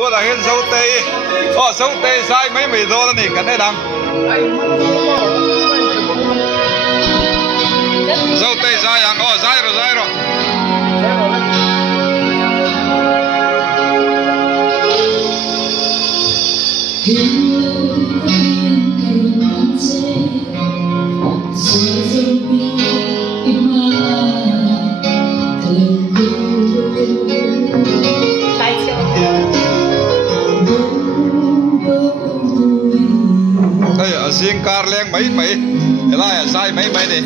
tua là hiện sâu tây sâu tây sai mấy mì rô này cái này đằng sâu tây sai ăn sai rồi đây ở riêng car lên mấy lại sai mấy này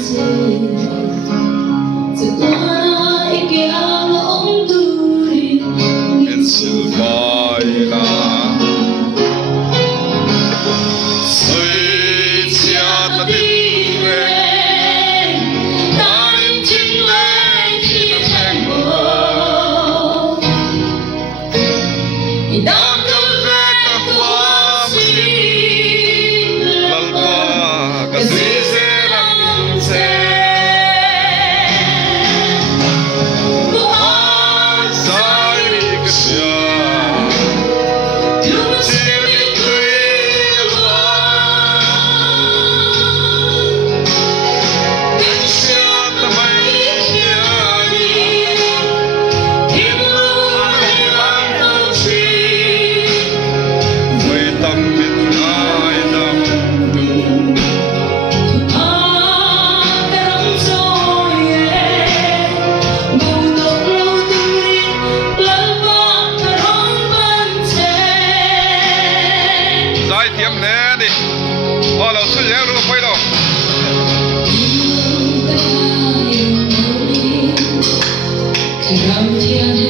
เราซื้อแล้วรู้ไหมเราเรา